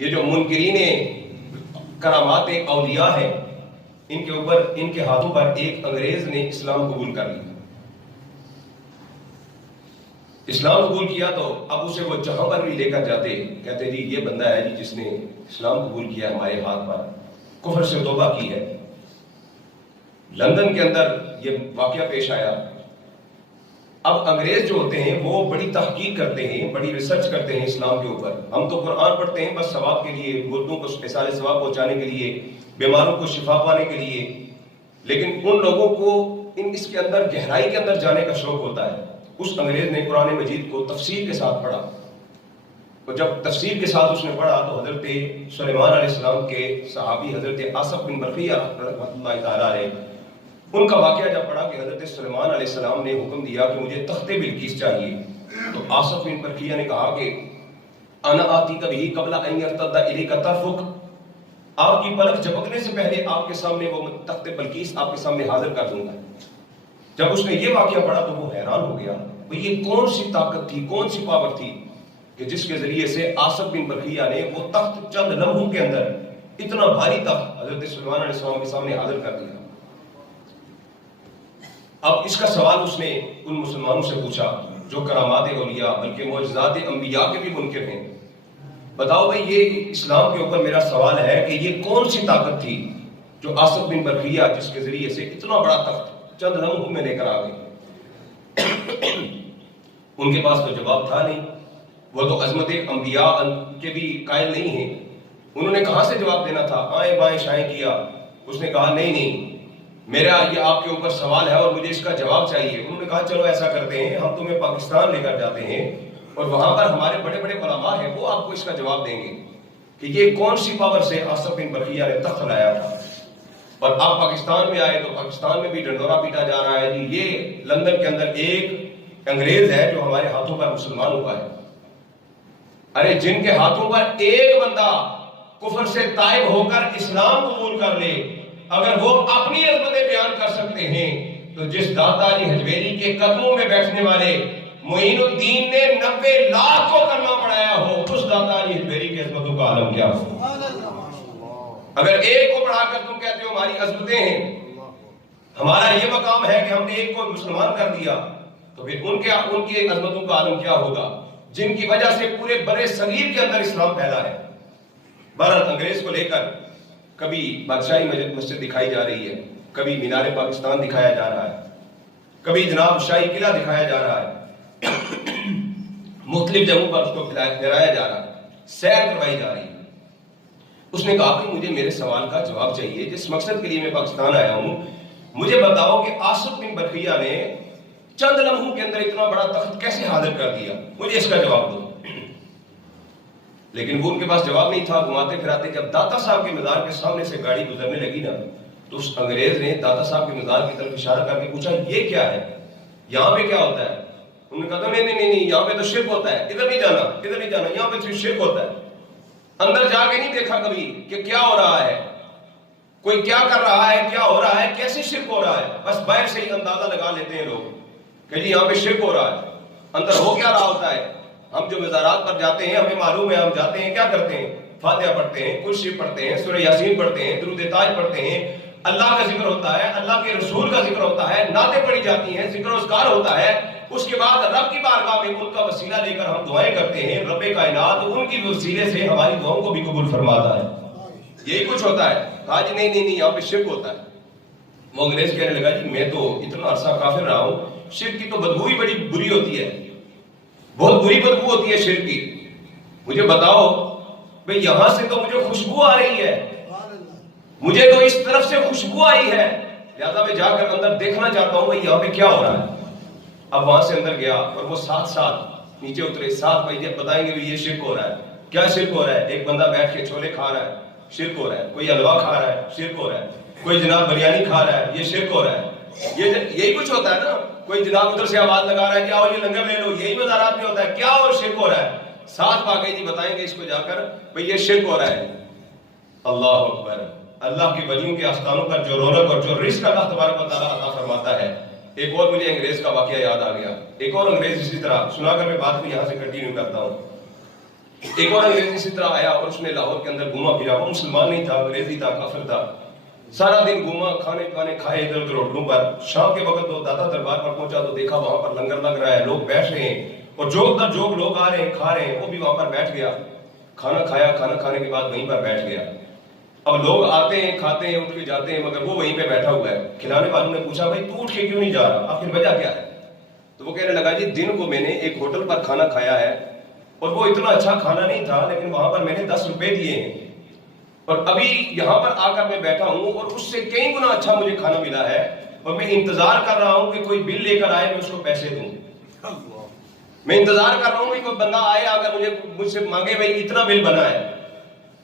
یہ جو منکرین کرامات اولیاء ہیں، ان کے اوپر، ان کے ہاتھوں پر ایک انگریز نے اسلام قبول کر لیا۔ اسلام قبول کیا تو اب اسے وہ جہاں پر بھی لے کر جاتے، کہتے جی یہ بندہ ہے جی جس نے اسلام قبول کیا ہمارے ہاتھ پر، کفر سے توبہ کی ہے۔ لندن کے اندر یہ واقعہ پیش آیا۔ اب انگریز جو ہوتے ہیں وہ بڑی تحقیق کرتے ہیں، بڑی ریسرچ کرتے ہیں اسلام کے اوپر۔ ہم تو قرآن پڑھتے ہیں بس ثواب کے لیے، مردوں کو ایصال ثواب پہنچانے کے لیے، بیماروں کو شفا پانے کے لیے، لیکن ان لوگوں کو اس کے اندر گہرائی کے اندر جانے کا شوق ہوتا ہے۔ اس انگریز نے قرآن مجید کو تفصیل کے ساتھ پڑھا، اور جب تفصیل کے ساتھ اس نے پڑھا تو حضرت سلیمان علیہ السلام کے صحابی حضرت آصف بن برقیہ رحمۃ اللہ تعالیٰ علیہ، ان کا واقعہ جب پڑھا کہ حضرت سلیمان علیہ السلام نے حکم دیا کہ مجھے تخت بلقیس چاہیے، تو آصف بن برقیہ نے کہا کہ انا آتی کبھی قبل ان یرتد الیک طرفک، آپ کی پلک جھپکنے سے پہلے آپ کے سامنے وہ تخت بلقیس آپ کے سامنے حاضر کر دوں گا۔ جب اس نے یہ واقعہ پڑھا تو وہ حیران ہو گیا، یہ کون سی طاقت تھی، کون سی پاور تھی کہ جس کے ذریعے سے آصف بن برقیہ نے وہ تخت چند لمحوں کے اندر، اتنا بھاری تخت حضرت سلیمان علیہ السلام کے سامنے حاضر کر دیا۔ اب اس کا سوال اس نے ان مسلمانوں سے پوچھا جو کرامات اولیاء بلکہ معجزات انبیاء کے بھی منکر ہیں، بتاؤ بھائی یہ اسلام کے اوپر میرا سوال ہے کہ یہ کون سی طاقت تھی جو آصف بن برقیہ جس کے ذریعے سے اتنا بڑا تخت چند لمحوں میں لے کر آ گئے؟ ان کے پاس تو جواب تھا نہیں، وہ تو عظمت انبیاء کے بھی قائل نہیں ہیں، انہوں نے کہاں سے جواب دینا تھا؟ آئیں بائیں شائیں کیا، اس نے کہا نہیں نہیں میرا یہ آپ کے اوپر سوال ہے اور مجھے اس کا جواب چاہیے۔ انہوں نے کہا چلو ایسا کرتے ہیں، ہم تمہیں پاکستان لے کر جاتے ہیں اور وہاں پر ہمارے بڑے بڑے علماء ہیں، وہ آپ کو اس کا جواب دیں گے کہ یہ کون سی پاور سے آصف بن برقیہ نے تخت لایا تھا۔ اور آپ پاکستان میں آئے تو پاکستان میں بھی ڈنڈورا پیٹا جا رہا ہے جی یہ لندن کے اندر ایک انگریز ہے جو ہمارے ہاتھوں پر مسلمان ہوا ہے۔ ارے جن کے ہاتھوں پر ایک بندہ کفر سے تائب ہو کر اسلام قبول کر لے، اگر وہ اپنی عظمتیں بیان کر سکتے ہیں تو جس داتا علی حجویری کے قدموں میں بیٹھنے والے معین الدین نے 90 لاکھ کو کلمہ پڑھایا ہو، اس داتا علی حجویری کی عظمتوں کا عالم کیا ہو؟ اگر ایک کو پڑھا کر تم کہتے ہو ہماری عظمتیں ہیں، ہمارا یہ مقام ہے کہ ہم نے ایک کو مسلمان کر دیا، تو پھر ان کی عظمتوں کا عالم کیا ہوگا جن کی وجہ سے پورے برے صغیر کے اندر اسلام پھیلا ہے۔ بہرحال انگریز کو لے کر کبھی بادشاہی مسجد دکھائی جا رہی ہے، کبھی مینار پاکستان دکھایا جا رہا ہے، کبھی جناب شاہی قلعہ دکھایا جا رہا ہے، مختلف جگہوں پر اس کو پھیرایا جا رہا ہے، سیر کروائی جا رہی ہے۔ اس نے کہا کہ مجھے میرے سوال کا جواب چاہیے، جس مقصد کے لیے میں پاکستان آیا ہوں، مجھے بتاؤ کہ آصف بن برقیہ نے چند لمحوں کے اندر اتنا بڑا تخت کیسے حاضر کر دیا، مجھے اس کا جواب دو۔ لیکن وہ ان کے پاس جواب نہیں تھا۔ گھماتے پھراتے جب داتا صاحب کے مزار کے سامنے سے گاڑی گزرنے لگی نا، تو اس انگریز نے داتا صاحب کے مزار کی طرف اشارہ کر کے پوچھا یہ کیا ہے، یہاں پہ کیا ہوتا ہے؟ انہوں نے کہا نہیں نہیں نہیں یہاں پہ تو شرک ہوتا ہے، ادھر نہیں جانا ادھر نہیں جانا، یہاں پہ شرک ہوتا ہے۔ اندر جا کے نہیں دیکھا کبھی کہ کیا ہو رہا ہے، کوئی کیا کر رہا ہے، کیا ہو رہا ہے، کیسے شرک ہو رہا ہے، بس باہر سے ہی اندازہ لگا لیتے ہیں لوگ کہ جی یہاں پہ شرک ہو رہا ہے، اندر ہو کیا رہا ہوتا ہے۔ ہم جو مزارات پر جاتے ہیں ہمیں معلوم ہے، ہم جاتے ہیں کیا کرتے ہیں، فاتحہ پڑھتے ہیں، کل شریف پڑھتے ہیں، سورہ یاسین پڑھتے ہیں، درود تاج پڑھتے ہیں، اللہ کا ذکر ہوتا ہے، اللہ کے رسول کا ذکر ہوتا ہے، نعتیں پڑھی جاتی ہیں، ذکر و اذکار ہوتا ہے، اس کے بعد رب کی بارگاہ میں ان کا وسیلہ لے کر ہم دعائیں کرتے ہیں، رب کائنات ان کی وسیلے سے ہماری دعاؤں کو بھی قبول فرماتا ہے۔ یہی کچھ ہوتا ہے۔ کہا جی نہیں نہیں نہیں یہاں پہ شرک ہوتا ہے۔ وہ انگریز کہنے لگا جی میں تو اتنا عرصہ کافر رہا ہوں، شرک کی تو بدبو ہی بڑی بری ہوتی ہے، بہت بری بدبو ہوتی ہے شرک کی، مجھے بتاؤ بھئی یہاں سے تو مجھے خوشبو آ رہی ہے، مجھے تو اس طرف سے خوشبو آئی ہے، لہذا میں جا کر اندر دیکھنا چاہتا ہوں بھئی یہاں پہ کیا ہو رہا ہے۔ اب وہاں سے اندر گیا اور وہ ساتھ نیچے اترے، ساتھ بھائی بتائیں گے یہ شرک ہو رہا ہے۔ کیا شرک ہو رہا ہے؟ ایک بندہ بیٹھ کے چھولے کھا رہا ہے، شرک ہو رہا ہے، کوئی حلوہ کھا رہا ہے، شرک ہو رہا ہے، کوئی جناب بریانی کھا رہا ہے، یہ شرک ہو رہا ہے۔ یہی کچھ ہوتا ہے نا، کوئی جناب ادھر سے آواز لگا رہا ہے کہ آؤ یہ لنگر لے لو، یہی مزارات میں ہوتا ہے، کیا اور شرک ہو رہا ہے۔ ساتھ باقی جی بتائیں گے اس کو جا کر بھئی یہ شرک ہو رہا ہے۔ اللہ اکبر، اللہ کی ولیوں کے آستانوں پر جو رونق اور جو رزق اللہ تبارک و تعالیٰ عطا فرماتا ہے۔ ایک اور مجھے انگریز کا واقعہ یاد آ گیا، ایک اور انگریز اسی طرح سنا کر میں بات کو یہاں سے کنٹینیو کرتا ہوں۔ ایک اور انگریز اسی طرح آیا اور اس نے لاہور کے اندر گھوما پھرا، وہ مسلمان نہیں تھا، انگریزی تھا، کافر تھا، سارا دن گھوما، کھانے کھائے ادھر ادھر ہوٹلوں پر. شام کے وقت وہ داتا دربار پر پہنچا تو دیکھا وہاں پر لنگر لگ رہا ہے، لوگ بیٹھ رہے ہیں اور جوک در جوک لوگ آ رہے ہیں، کھا رہے ہیں. وہ بھی وہاں پر بیٹھ گیا، کھانا کھایا، کھانا کھانے کے بعد وہیں پر بیٹھ گیا. اب لوگ آتے ہیں، کھاتے ہیں، اٹھ کے جاتے ہیں، مگر وہ وہیں پہ بیٹھا ہوا ہے. کھلانے والوں نے پوچھا بھائی تو اٹھ کے کیوں نہیں جا رہا، آخر وجہ کیا ہے؟ تو وہ کہنے لگا جی دن کو میں نے ایک ہوٹل پر کھانا کھایا ہے اور وہ اتنا اچھا کھانا نہیں تھا، لیکن وہاں پر میں نے 10 روپے دیے ہیں اور ابھی یہاں پر آ کر میں بیٹھا ہوں اور اس سے کئی گنا اچھا مجھے کھانا ملا ہے اور میں انتظار کر رہا ہوں کہ کوئی بل لے کر آئے میں اس کو پیسے دوں. میں انتظار کر رہا ہوں کہ کوئی بندہ آئے اگر مجھ سے مانگے بھائی اتنا بل بنا ہے.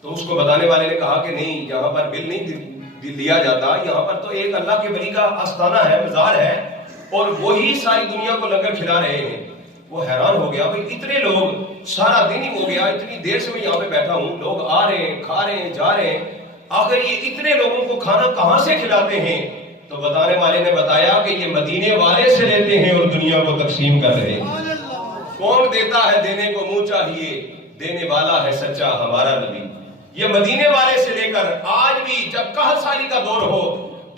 تو اس کو بتانے والے نے کہا کہ نہیں، یہاں پر بل نہیں دیا جاتا، یہاں پر تو ایک اللہ کے ولی کا آستانہ ہے، مزار ہے اور وہی ساری دنیا کو لنگر کھلا رہے ہیں. وہ حیران ہو گیا، بھائی اتنے لوگ، سارا دن ہی ہو گیا، اتنی دیر سے میں یہاں پہ بیٹھا ہوں، لوگ آ رہے ہیں، کھا رہے ہیں، جا رہے ہیں، آخر یہ اتنے لوگوں کو کھانا کہاں سے کھلاتے ہیں؟ تو بتانے والے نے بتایا کہ یہ مدینے والے سے لیتے ہیں اور دنیا کو تقسیم کر رہے ہیں. کون دیتا ہے دینے کو منہ چاہیے، دینے والا ہے سچا ہمارا نبی. یہ مدینے والے سے لے کر آج بھی جب قحط سالی کا دور ہو،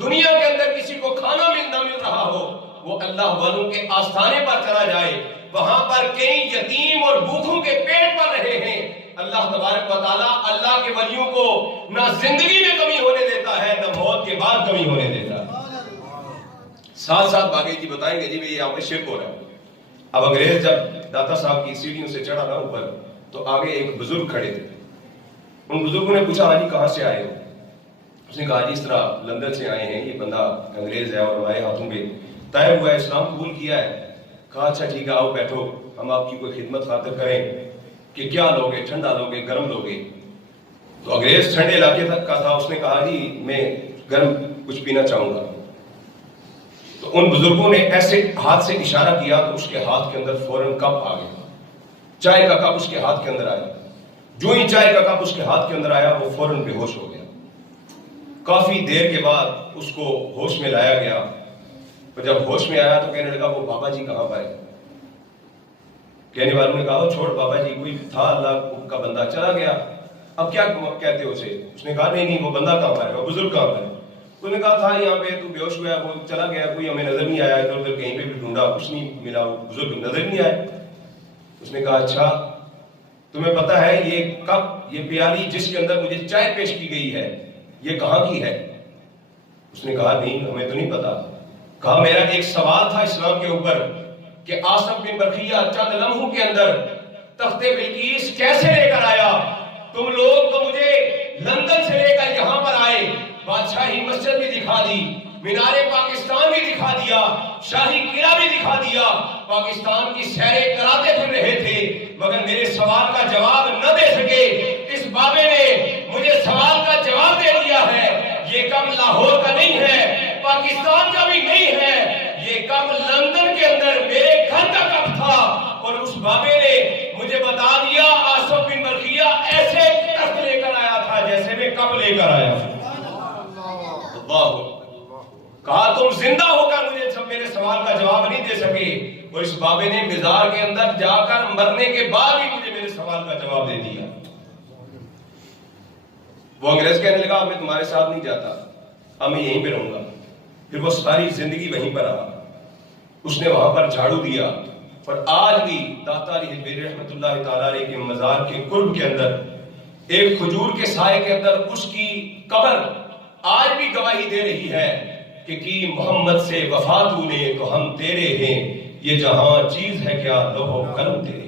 دنیا کے اندر کسی کو کھانا نہ مل رہا ہو، وہ اللہ والوں کے آستانے پر چلا جائے، وہاں پر کئی یتیم اور بھوکھوں کے پیٹ پر رہے ہیں. اللہ تبارک و تعالیٰ اللہ کے ولیوں کو نہ زندگی میں کمی ہونے دیتا ہے، نہ موت کے بعد کمی ہونے دیتا ہے. ساتھ ساتھ باقی جی بتائیں گے جی یہ یہاں پہ شرک ہو رہا ہے. اب انگریز جب داتا صاحب کی سیڑھیوں سے چڑھا نا اوپر، تو آگے ایک بزرگ کھڑے تھے. ان بزرگوں نے پوچھا ہاں جی کہاں سے آئے ہو؟ اس نے کہا جی اس طرح لندن سے آئے ہیں، یہ بندہ انگریز ہے اور ہمارے ہاتھوں پہ طائب ہوا ہے، اسلام قبول کیا ہے. کہا اچھا ٹھیک ہے آؤ بیٹھو، ہم آپ کی کوئی خدمت خاطر کریں. کہ کیا لوگے، ٹھنڈا لوگے، گرم لوگے؟ تو انگریز ٹھنڈے علاقے تک کا تھا، اس نے کہا جی میں گرم کچھ پینا چاہوں گا. تو ان بزرگوں نے ایسے ہاتھ سے اشارہ کیا تو اس کے ہاتھ کے اندر فوراً کپ آ گیا، چائے کا کپ اس کے ہاتھ کے اندر آیا. جو ہی چائے کا کپ اس کے ہاتھ کے اندر آیا وہ فوراً بے ہوش ہو گیا. کافی دیر کے بعد اس کو ہوش میں لایا گیا، اور جب ہوش میں آیا تو کہنے لگا وہ بابا جی کہاں پر ہے؟ کہنے والوں نے کہا چھوڑ بابا جی، کوئی تھا اللہ کا بندہ چلا گیا، اب کیا کہتے ہو اسے؟ اس نے کہا نہیں وہ بندہ کہاں پر ہے، وہ بزرگ کہاں پر ہے؟ انہوں نے کہا تھا یہاں پہ، تو بے ہوش ہوا، وہ چلا گیا، کوئی ہمیں نظر نہیں آیا، ادھر ادھر کہیں پہ بھی ڈھونڈا کچھ نہیں ملا، وہ بزرگ نظر نہیں آئے. اس نے کہا اچھا تمہیں پتا ہے یہ کپ، یہ پیالی جس کے اندر مجھے چائے پیش کی گئی ہے یہ کہاں کی ہے؟ اس نے کہا نہیں ہمیں تو نہیں پتا. کہا میرا ایک سوال تھا اسلام کے اوپر کہ آصف بن برقیہ چند لمحوں کے اندر تخت بلقیس کیسے لے کر آیا؟ تم لوگ تو مجھے لندن سے لے کر یہاں پر آئے، بادشاہی مسجد بھی دکھا دی، مینار پاکستان بھی دکھا دیا، شاہی قلعہ بھی دکھا دیا، پاکستان کی سیریں کراتے پھر رہے تھے، مگر میرے سوال کا جواب نہ دے سکے. اس بابے نے مجھے سوال کا جواب دے دیا ہے. یہ کب لاہور کا نہیں ہے، پاکستان کا بھی نہیں ہے، یہ کب لندن کے اندر میرے گھر کا کب تھا. اور اس بابے نے مجھے بتا دیا آصف بن برقیہ ایسے تخت لے کر آیا تھا جیسے میں کب لے کر آیا. کہا تم زندہ ہو کر مجھے سب میرے سوال کا جواب نہیں دے سکے، اور اس بابے نے مزار کے اندر جا کر مرنے کے بعد ہی مجھے میرے سوال کا جواب دے دیا. وہ انگریز کہنے لگا میں تمہارے ساتھ نہیں جاتا، اب میں یہیں پہ رہوں گا. پھر وہ ساری زندگی وہیں پر رہا. اس نے وہاں پر جھاڑو دیا، اور آج بھی داتا علی حجویری رحمۃ اللہ تعالیٰ علیہ کے مزار کے قرب کے اندر ایک کھجور کے سائے کے اندر اس کی قبر آج بھی گواہی دے رہی ہے کہ کی محمد سے وفا تو نے تو ہم تیرے ہیں، یہ جہاں چیز ہے کیا لوح و قلم تیرے.